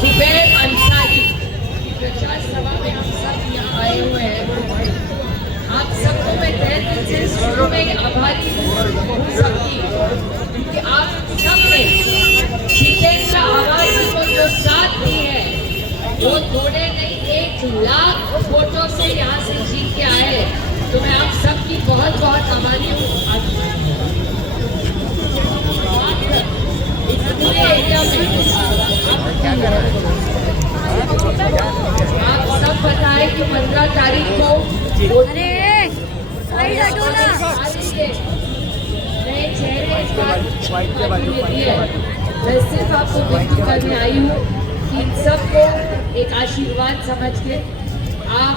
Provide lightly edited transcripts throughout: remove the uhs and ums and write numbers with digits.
जुबैर अंसारी प्रचार सभा में हम सब यहाँ आए हुए हैं। आप सबको मैं तहे दिल से शुरू में आभारी हूँ सबकी, क्योंकि आप सबने जितेंद्र आवाज़ को जो साथ दी है वो थोड़े नहीं 1 लाख वोटों से यहाँ से जीत के आए। तो मैं आप सबकी बहुत बहुत आभारी हूँ। इस पूरे एरिया में आप सब पता है कि 15 तारीख को नए चेहरे इस बार दिए। मैं सिर्फ आपको विनती करने आई हूँ कि इन सबको एक आशीर्वाद समझ के आप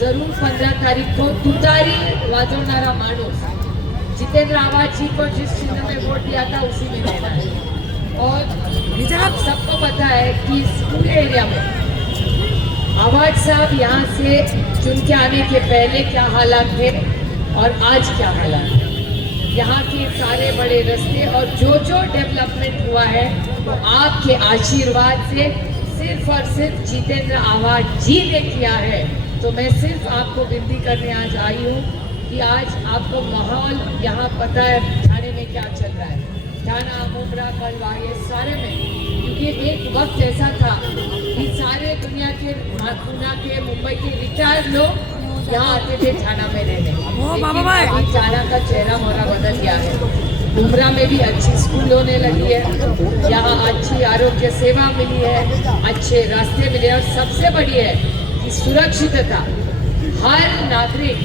जरूर 15 तारीख को तुतारी वाजवणारा माणूस जितेंद्र आवाज़ जी को जिस चिन्ह में वोट दिया था उसी में देना है। और आप सबको पता है कि इस पूरे एरिया में आवाज़ साहब यहाँ से चुन के आने के पहले क्या हालात थे और आज क्या हालात है। यहाँ के सारे बड़े रास्ते और जो डेवलपमेंट हुआ है वो आपके आशीर्वाद से सिर्फ और सिर्फ जितेंद्र आवाज़ जी ने किया है। तो मैं सिर्फ आपको विनती करने आज आई हूँ कि आज आपको माहौल यहाँ पता है थाने में क्या चल रहा है, थाना मुमरा कलवा ये सारे में, क्योंकि एक वक्त ऐसा था कि सारे दुनिया के पूना के मुंबई के रिटायर्ड लोग यहाँ आते थे थाना में रहने। लेकिन थाना का चेहरा मोहरा बदल गया है। मुमरा में भी अच्छी स्कूल होने लगी है, यहाँ अच्छी आरोग्य सेवा मिली है, अच्छे रास्ते मिले और सबसे बड़ी है कि सुरक्षितता। हर नागरिक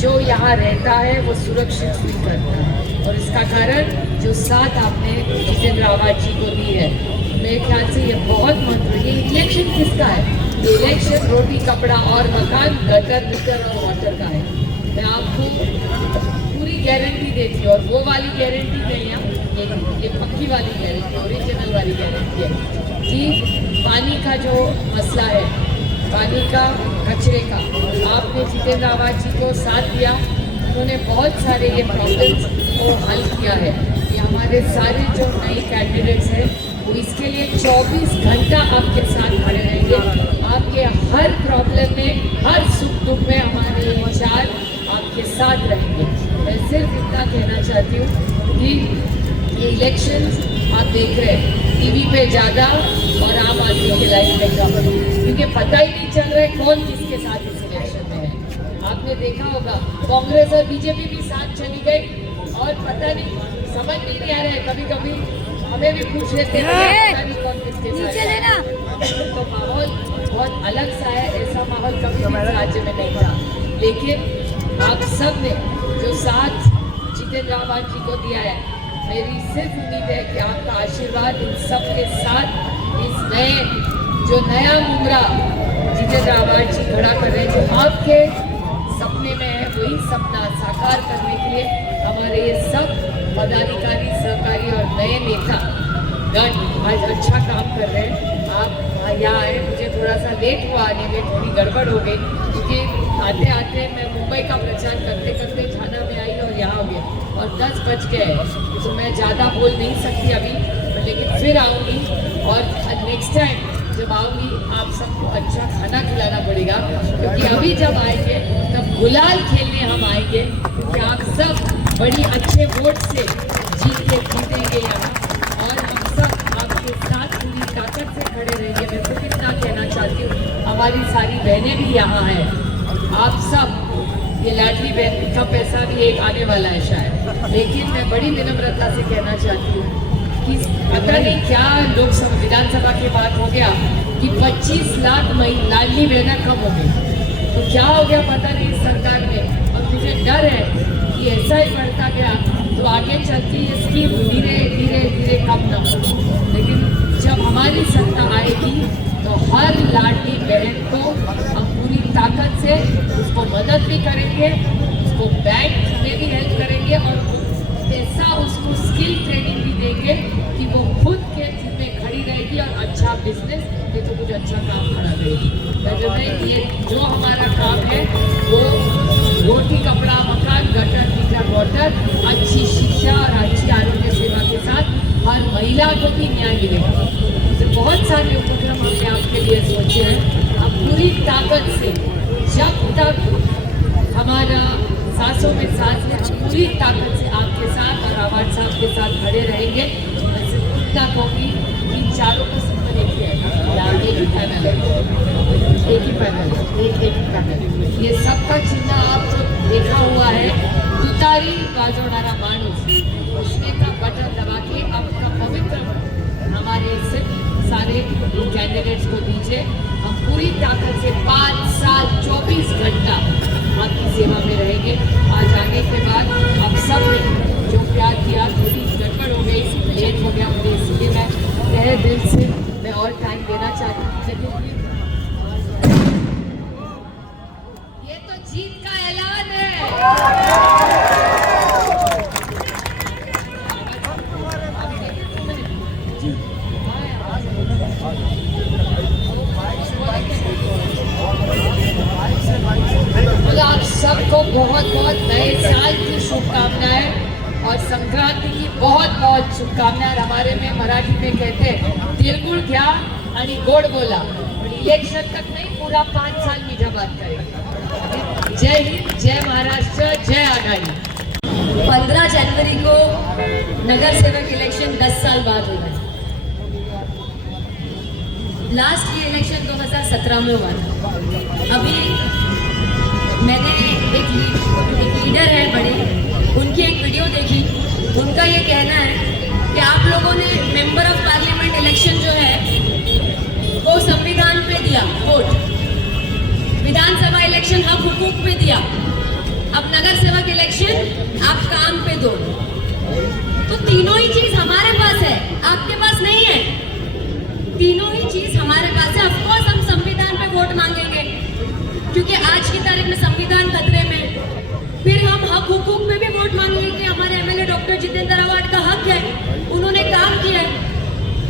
जो यहाँ रहता है वो सुरक्षित फील करता है और इसका कारण जो साथ आपने जितेंद्र आवाज़ जी को दी है। मेरे ख्याल से ये बहुत महत्वपूर्ण। ये इलेक्शन किसका है? ये इलेक्शन रोटी कपड़ा और मकान गटर मीटर और वाटर का है। मैं आपको पूरी गारंटी देती हूँ और वो वाली गारंटी नहीं है, ये पक्की वाली गारंटी, ओरिजिनल वाली गारंटी है कि पानी का जो मसला है, पानी का कचरे का, आपने जितेंद्र आवाज़ जी को साथ दिया। उन्होंने बहुत सारे ये प्रॉब्लम्स को हल किया है। ये हमारे सारे जो नए कैंडिडेट्स हैं वो इसके लिए 24 घंटा आपके साथ खड़े रहेंगे। आपके हर प्रॉब्लम में, हर सुख दुख में हमारे इंचार्ज आपके साथ रहेंगे। मैं सिर्फ इतना कहना चाहती हूँ कि ये इलेक्शंस आप देख रहे हैं टीवी पे ज़्यादा और आम आदमी के लाइफ में कम, क्योंकि पता ही नहीं चल रहा है कौन किसके साथ इस इलेक्शन में है। आपने देखा होगा कांग्रेस और बीजेपी भी साथ चली गई और पता नहीं, समझ नहीं आ रहा है। कभी कभी हमें भी पूछ लेते हैं पता नहीं कौन किसके साथ है। तो माहौल बहुत अलग सा है, ऐसा माहौल कभी भी राज्य में नहीं था। लेकिन आप सब ने जो साथ जितेंद्र आवाज़ जी को दिया है, मेरी सिर्फ उम्मीद है कि आपका आशीर्वाद इन सब के साथ इस नए जो नया मुमरा जितेंद्र आवाज़ जी खड़ा कर रहे हैं, जो आपके सपने में है, वही सपना साकार करने के लिए हमारे ये सब पदाधिकारी, सहकारी और नए नेता गण आज अच्छा काम कर रहे हैं। आप यहाँ आए, मुझे थोड़ा सा लेट हुआ आने में, थोड़ी गड़बड़ हो गई, क्योंकि आते आते मैं मुंबई का प्रचार करते करते थाना में आई और यहाँ हो गया और 10 बज गए, तो मैं ज़्यादा बोल नहीं सकती अभी, लेकिन फिर आऊँगी और नेक्स्ट टाइम जब आऊँगी आप सबको अच्छा खाना खिलाना पड़ेगा, क्योंकि अभी जब आएंगे तब गुलाल खेलने हम आएंगे, क्योंकि आप सब बड़ी अच्छे वोट से जीतेंगे यहाँ और हम सब आपके साथ पूरी ताकत से खड़े रहेंगे। मैं तो कितना कहना चाहती हूँ, हमारी सारी बहनें भी यहाँ हैं, आप सब, ये लाडली बहन का पैसा भी एक आने वाला है शायद, लेकिन मैं बड़ी विनम्रता से कहना चाहती हूँ कि पता नहीं क्या लोकसभा विधानसभा के बाद हो गया कि 25 लाख लाडली बहनें कम हो गई। तो क्या हो गया पता नहीं सरकार में, और मुझे डर है कि ऐसा ही बढ़ता गया तो आगे चलती ये स्कीम धीरे धीरे धीरे कम न हो। लेकिन जब हमारी सत्ता आएगी तो हर लाडली बहन को हम पूरी ताकत से उसको मदद भी करेंगे, उसको बैंक में भी हेल्प करेंगे और ऐसा उसको स्किल ट्रेनिंग भी देंगे कि वो खुद के जिसमें खड़ी रहेगी और अच्छा बिजनेस, ये तो कुछ अच्छा काम खड़ा देगी। ये जो हमारा काम है वो रोटी कपड़ा मकान गटर मीटर वाटर, अच्छी शिक्षा और अच्छी आरोग्य सेवा के साथ हर महिला को भी न्याय मिलेगा। तो बहुत सारे उपक्रम पूरी ताकत से आपके साथ और आवाज साहब के साथ खड़े रहेंगे। मैं सिर्फ इतना कहूँगी कि चारों का सिंपल एक ही है, एक ही पैनल है, एक ही पैनल, एक ही पैनल। ये सबका चिन्ह आप देखा हुआ है, तुतारी बाजोनारा मानुस, उसने का बटन दबा के आपका पवित्र हमारे सिर्फ सारे कैंडिडेट्स को दीजिए। हम पूरी ताकत से 5 साल 24 घंटा आपकी सेवा में रहेंगे। आज आने के बाद आप सब ने जो प्यार किया, थोड़ी गड़बड़ हो गई, लेट हो गया मुझे, इसलिए मैं तहे दिल से मैं और टाइम देना चाहती हूँ। ये तो जीत का ऐलान है। आप सबको बहुत बहुत नए साल की शुभकामनाएं और संक्रांति की बहुत बहुत शुभकामनाएं। हमारे में मराठी में कहते हैं तिलगुळ घ्या आणि गोड बोला। इलेक्शन तक नहीं, पूरा 5 साल मीठा बात करेंगे। जय हिंद, जय महाराष्ट्र, जय आघाड़ी। 15 जनवरी को नगर सेवक इलेक्शन 10 साल बाद होगा। लास्ट ये इलेक्शन 2017 में हुआ था। अभी मैंने एक लीडर है बड़े, उनकी एक वीडियो देखी। उनका ये कहना है कि आप लोगों ने मेंबर ऑफ पार्लियामेंट इलेक्शन जो है वो संविधान पे दिया वोट, विधानसभा इलेक्शन हक हुकूक पे दिया, अब नगर सेवक इलेक्शन आप काम पे दो। तो तीनों ही चीज हमारे पास है, आपके पास नहीं है। तीनों ही चीज हमारे पास है। ऑफकोर्स हम संविधान पे वोट मांगेंगे क्योंकि आज की तारीख में संविधान खतरे में। फिर हम हक हुकूक में भी वोट मांगेंगे कि हमारे एमएलए डॉक्टर जितेंद्र अवार्ड का हक है, उन्होंने काम किया है,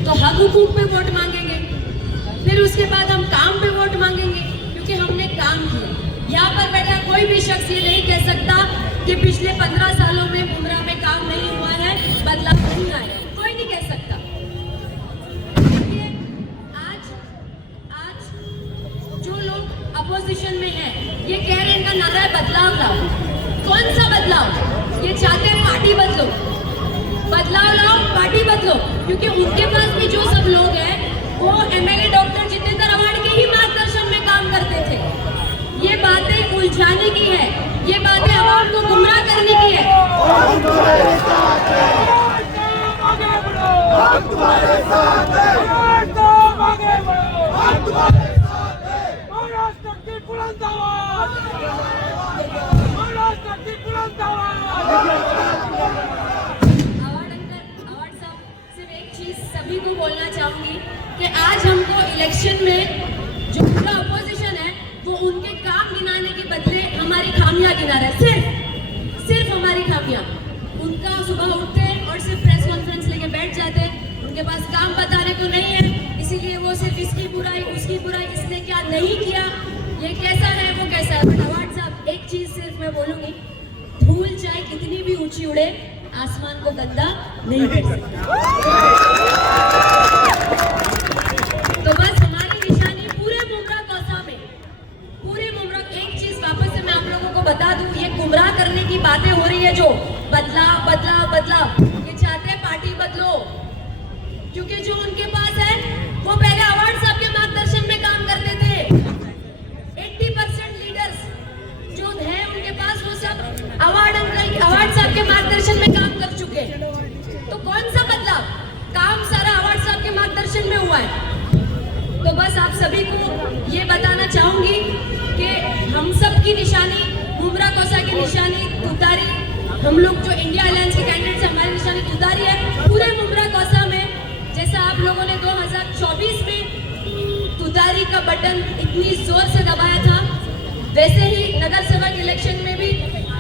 तो हक हुकूक पे वोट मांगेंगे। फिर उसके बाद हम काम पे वोट मांगेंगे क्योंकि हमने काम किया। यहाँ पर बैठा कोई भी शख्स ये नहीं कह सकता कि पिछले 15 सालों में मुमरा में काम नहीं हुआ है, बदलाव नहीं आया, कोई नहीं कह सकता। अपोजिशन में है, ये कह रहे हैं इनका नारा है बदलाव लाओ। कौन सा बदलाव? ये चाहते हैं पार्टी बदलो, बदलाव लाओ, पार्टी बदलो, क्योंकि उनके पास भी जो सब लोग हैं वो एमएलए डॉक्टर जितेंद्र अवार्ड के ही मार्गदर्शन में काम करते थे। ये बातें उलझाने की है, ये बातें आवाम को गुमराह करने की है। सभी को बोलना चाहूंगी कि आज हमको इलेक्शन में जो पूरा अपोजिशन है वो उनके काम गिनाने के बदले हमारी खामियां गिना रहा है। सिर्फ हमारी खामियां। उनका सुबह उठते हैं और सिर्फ प्रेस कॉन्फ्रेंस लेके बैठ जाते हैं, उनके पास काम बताने को नहीं है, इसीलिए वो सिर्फ इसकी बुराई उसकी बुराई, इसने क्या नहीं किया, ये कैसा है वो कैसा है। बट अवार्ड साहब एक चीज सिर्फ मैं बोलूंगी, धूल चाहे कितनी भी ऊंची उड़े आसमान को गंदा नहीं कर सकता। तो बस हमारी निशानी पूरे मुमरा कौसा में, पूरे मुमरा। एक चीज वापस से मैं आप लोगों को बता दूं, ये गुमराह करने की बातें हो रही है जो बदलाव बदलाव बदलाव, ये चाहते हैं पार्टी बदलो, क्योंकि जो उनके पास है वो पहले अवार्ड साहब के मार्गदर्शन में काम करते थे। 80% लीडर्स जो है उनके पास वो सब अवार्ड साहब के मार्गदर्शन में काम कर चुके हैं। तो कौन सा बदलाव? काम सारा अवार्ड साहब के मार्गदर्शन में हुआ है। तो बस आप सभी को ये बताना चाहूंगी कि हम सब की निशानी, मुमरा कौसा की निशानी तुतारी, हम लोग जो इंडिया अलायंस के कैंडिडेट्स हैं हमारी निशानी तुतारी है। पूरे मुमरा कौसा में जैसा आप लोगों ने 2024 में तुतारी का बटन इतनी जोर से दबाया था, वैसे ही नगर सेवक इलेक्शन में भी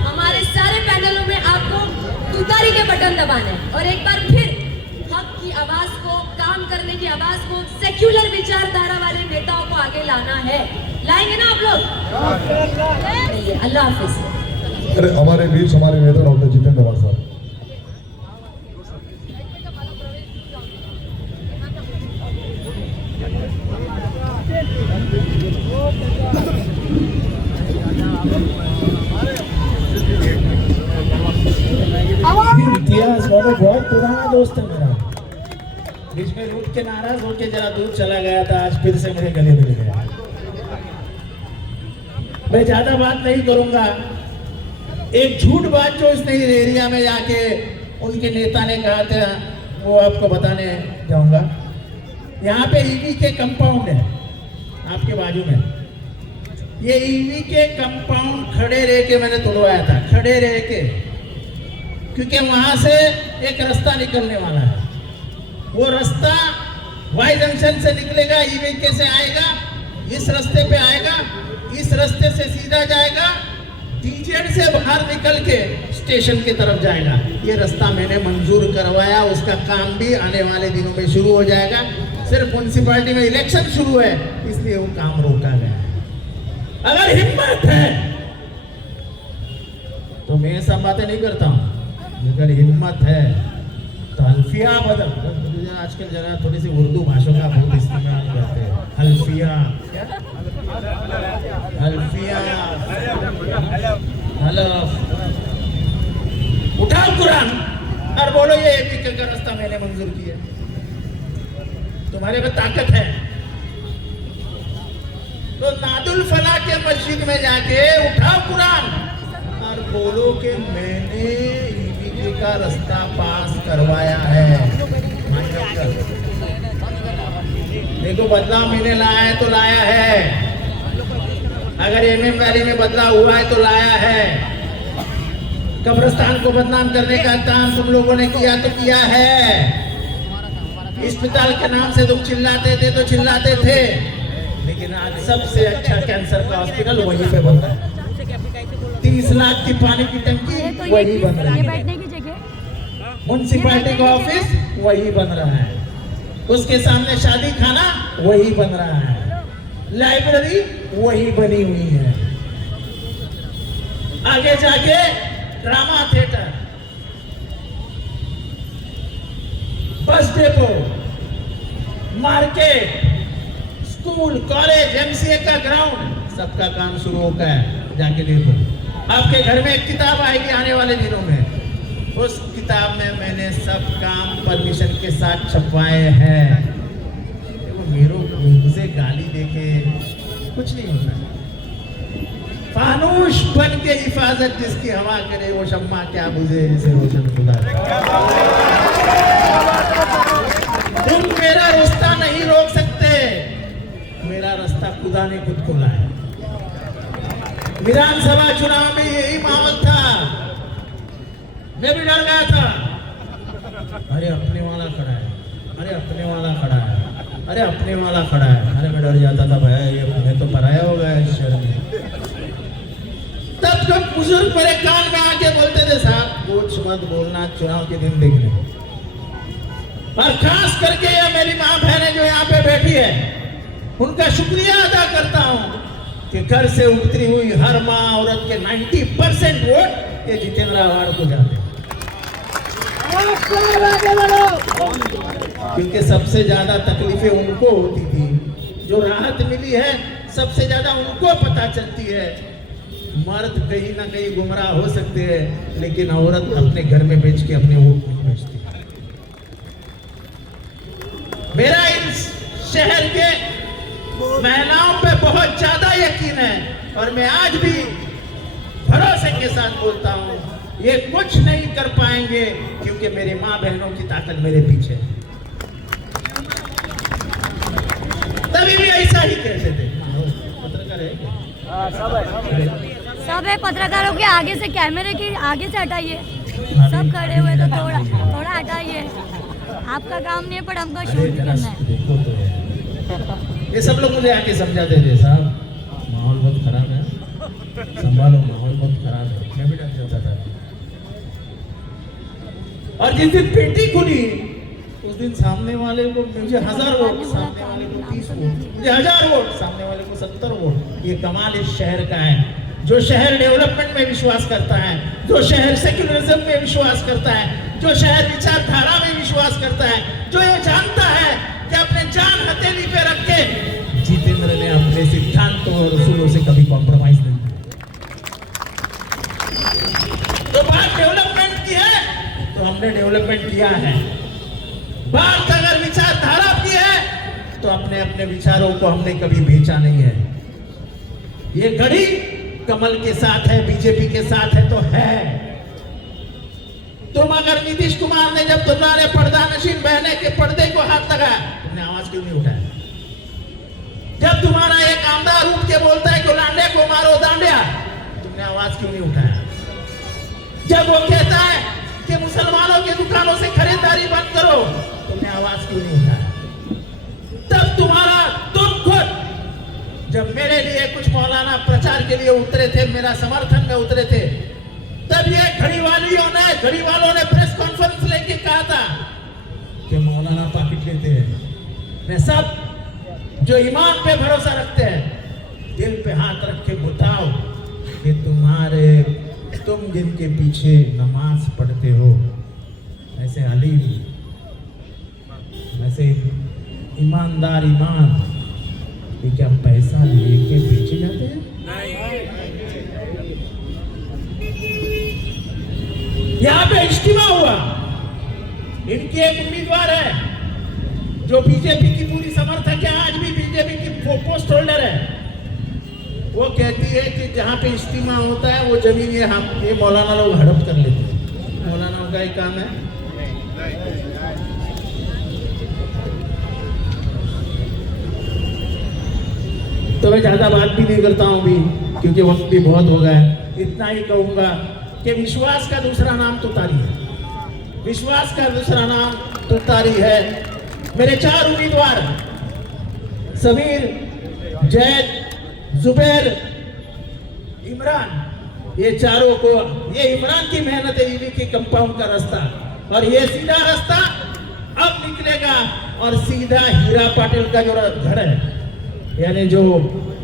हमारे सारे पैनलों में आपको तुतारी के बटन दबाने हैं और एक बार फिर हक की आवाज को, काम करने की आवाज को, सेक्युलर विचारधारा वाले नेताओं को आगे लाना है। लाएंगे ना आप लोग? अल्लाह हाफिज। अरे हमारे बीच हमारे नेता डॉक्टर जितेंद्र अवार्ड साहब। विकास बाबू बहुत पुराना दोस्त है मेरा, बीच में रूठ के नाराज होके जरा दूर चला गया था, आज फिर से मेरे गले मिल गया। मैं ज्यादा बात नहीं करूंगा। एक झूठ बात जो इसने एरिया में जाके उनके नेता ने कहा था वो आपको बताने जाऊंगा। यहाँ पे ईवी के कंपाउंड है आपके बाजू में, ये ईवी के कंपाउंड खड़े रह के मैंने तोड़वाया था, खड़े रह के, क्योंकि वहां से एक रास्ता निकलने वाला है। वो रास्ता वाई जंक्शन से निकलेगा, ईवी के से आएगा, इस रास्ते पे आएगा, इस रास्ते से सीधा जाएगा, टीजेड से बाहर निकल के स्टेशन की तरफ जाएगा। ये रास्ता मैंने मंजूर करवाया, उसका काम भी आने वाले दिनों में शुरू हो जाएगा। सिर्फ म्युनिसिपैलिटी में इलेक्शन शुरू है इसलिए वो काम रोका गया। अगर हिम्मत है तो मैं सब बातें नहीं करता हूँ, अगर हिम्मत है तो हल्फिया बदल, आजकल जरा थोड़ी सी उर्दू भाषा का बहुत इस्तेमाल करते हैं। हल्फिया, हल्फिया, हलफ, उठाओ कुरान और बोलो ये एपी का रास्ता मैंने मंजूर किया। तुम्हारे में ताकत है तो नादुल फला के मस्जिद में जाके उठाओ कुरान और बोलो कि मैंने ईवी का रास्ता पास करवाया है। देखो बदलाव मैंने लाया है तो लाया है, अगर एमएम वैली में बदलाव हुआ है तो लाया है। कब्रिस्तान को बदनाम करने का काम तुम लोगों ने किया तो किया है। अस्पताल के नाम से तुम चिल्लाते थे तो चिल्लाते थे, लेकिन आज सबसे अच्छा कैंसर का हॉस्पिटल वहीं पे बन रहा है। 30 लाख की पानी की टंकी वही बन रही है, म्युनिसिपैलिटी का ऑफिस वही बन रहा है, उसके सामने शादी खाना वही बन रहा है, लाइब्रेरी वही बनी हुई है, आगे जाके drama theatre, bus depot, market, school, college, MCA का ग्राउंड, सबका काम शुरू हो गया है। जाके देखो, आपके घर में एक किताब आएगी आने वाले दिनों में, उस किताब में मैंने सब काम परमिशन के साथ छपवाए हैं। मुझे गाली देके कुछ नहीं होता। फानूश बन के हिफाजत जिसकी हवा करे वो शम्मा क्या बुझे जिसे रोशन खुदा। तुम मेरा रास्ता नहीं रोक सकते, मेरा रास्ता खुदा ने खुद खोला है। विधानसभा चुनाव में यही माहौल था, मैं भी डर गया था। अरे अपने वाला खड़ा है, अरे अपने वाला खड़ा है, अरे अपने वाला खड़ा है। अरे मैं डर जाता था भाई ये मैं तो पराया हो गया इस शहर में। तब जब बुजुर्ग मेरे कान में आके बोलते थे साहब कुछ मत बोलना, चुनाव के दिन देखने। और खास करके ये मेरी माँ बहनें जो यहाँ पे बैठी है उनका शुक्रिया अदा करता हूँ कि घर से उतरी हुई हर माँ औरत के 90% वोट ये जितेंद्र आवाड़ को जाते हैं। क्योंकि सबसे ज्यादा तकलीफें उनको होती थी, जो राहत मिली है सबसे ज्यादा उनको पता चलती है। मर्द कहीं ना कहीं गुमराह हो सकते हैं, लेकिन औरत अपने घर में बेच के अपने वोट नहीं बेचती। मेरा इस शहर के महिलाओं पे बहुत ज्यादा यकीन है और मैं आज भी भरोसे के साथ बोलता हूँ ये कुछ नहीं कर पाएंगे, क्योंकि मेरी माँ बहनों की ताकत मेरे पीछे है। तभी भी ऐसा ही कहते थे। पत्रकार है सब है, पत्रकारों के आगे से, कैमरे के आगे से हटाइए। सब खड़े हुए तो थोड़ा हटाइए। आपका काम नहीं है पर हमको शूट भी करना है। ये सब लोग मुझे आके समझाते थे साहब माहौल बहुत खराब है, संभालो माहौल बहुत खराब है। मैं भी डर जाता था। और जिस दिन पेटी खुली उस दिन सामने वाले को मुझे 1000 वोट, सामने वाले को 30 वोट, मुझे 1000 वोट, सामने वाले को 70 वोट। ये कमाल इस शहर का है, जो शहर डेवलपमेंट में विश्वास करता है, जो शहर सेक्युलरिज्म में विश्वास करता है, जो शहर विचारधारा में विश्वास करता है, जो ये जानता है कि अपने जान हथेली पे रख के जितेंद्र ने अपने सिद्धांतों और उसूलों से कभी कॉम्प्रोमाइज नहीं किया। तो बात डेवलपमेंट की है तो हमने डेवलपमेंट किया है। बात अगर विचारधारा की है तो अपने अपने विचारों को हमने कभी बेचा नहीं है। ये घड़ी कमल के साथ है, बीजेपी के साथ है तो है। तुम अगर नीतीश कुमार ने जब तुम्हारे पर्दा नशीन बहने के पर्दे को हाथ लगाया, तुमने आवाज क्यों नहीं उठाया? जब तुम्हारा एक आमदार उठ के बोलता है कि लांडे को मारो दांडिया, तुमने आवाज क्यों नहीं उठाया? जब वो कहता है कि मुसलमानों के दुकानों से खरीदारी बंद करो, तुमने आवाज क्यों नहीं उठाया? तब तुम खुद जब मेरे लिए कुछ मौलाना प्रचार के लिए उतरे थे, मेरा समर्थन में उतरे थे, तब ये घड़ी वालों ने प्रेस कॉन्फ्रेंस लेके कहा था कि मौलाना पॉकेट लेते हैं। मैं सब जो ईमान पे भरोसा रखते हैं, दिल पे हाथ रख के बताओ कि तुम जिनके पीछे नमाज पढ़ते हो, ऐसे अलीम, ऐसे ईमानदार ईमान, ये क्या पैसा लेके बेचे जाते हैं? यहाँ पे इज्तिमा हुआ, इनकी एक उम्मीदवार है जो बीजेपी की पूरी समर्थक है, आज भी बीजेपी की पोस्ट होल्डर है। वो कहती है कि जहाँ पे इज्तिमा होता है वो जमीन ये मौलाना लोग हड़प कर लेते हैं। मौलाना का ही काम है। तो मैं ज्यादा बात भी नहीं करता हूँ अभी, क्योंकि वक्त भी बहुत हो गया है। इतना ही कहूंगा कि विश्वास का दूसरा नाम तुतारी है। विश्वास का दूसरा नाम तुतारी है। मेरे 4 उम्मीदवार समीर, जैद, जुबैर, इमरान, ये चारों को, ये इमरान की मेहनत है, ईवी के कंपाउंड का रास्ता, और ये सीधा रास्ता अब निकलेगा और सीधा हीरा पाटिल का जो घर है, यानी जो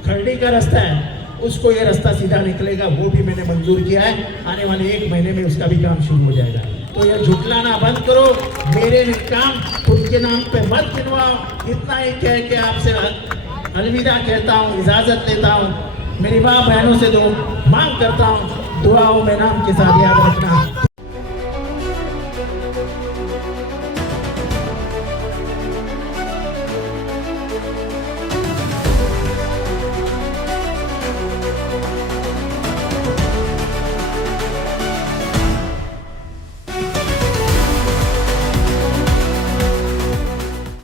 खरड़ी का रास्ता है, उसको ये रास्ता सीधा निकलेगा। वो भी मैंने मंजूर किया है। आने वाले 1 महीने में उसका भी काम शुरू हो जाएगा। तो ये झुटलाना बंद करो, मेरे काम खुद के नाम पे मत गिनवाओ। इतना ही कह के आपसे अलविदा कहता हूँ, इजाजत लेता हूँ। मेरी माँ बहनों से दो मांग करता हूँ, दुआओं में नाम के साथ याद रखना।